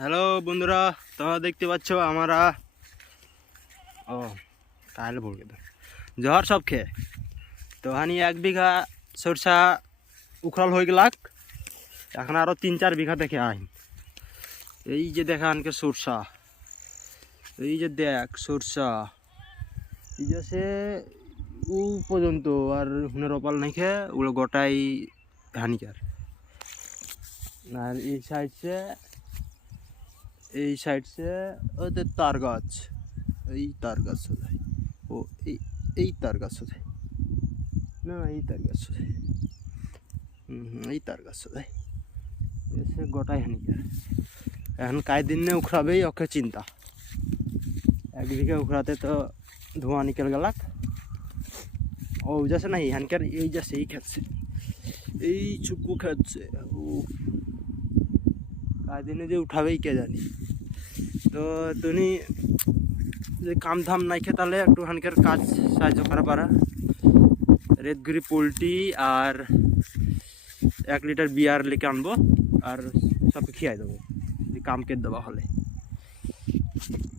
Hello বন্ধুরা, তোমরা দেখতে পাচ্ছ আমরা ও তাহলে বলবে তো জহর সব খেয়ে তো হানি 1 বিঘা সরষা উখড়াল হয়ে গেলাক। এখন আরো 3-4 বিঘা দেখে আইন। এই যে দেখানকে সরষা, এই যে দেখ সরষা, এই যে সে উ পর্যন্ত আর হুনের অপাল নাই খেয়ে ওগুলো গোটাই হানিকার। আর এই সাইড সে ওদের তার গাছ, এই তার গাছ সোজাই ও এই তার গাছ সোজাই না, এই তার গাছ সোজাই এই তার গাছ সোজাই এসে গোটাই হানিকার। এখন কায় দিন নে উখড়াবেই ওকে চিন্তা। 1 বিঘা উখড়াতে তো ধোঁয়া নিকেল গেলাক। ও যাচ্ছে না এখানকার, এই যাচ্ছে এই খাচ্ছে, এই চুপু খাচ্ছে। ও কায় দিনে যে উঠাবেই কে জানি। তো তুমি যে কাম ধাম নাই খে তাহলে একটুখানকার কাজ সাহায্য করা পারা। রেতগুড়ি পোলট্রি আর 1 লিটার বিয়ার লিখে আনবো আর সবকে খিয়াই দেবো যদি কাম কেটে দেওয়া হলে।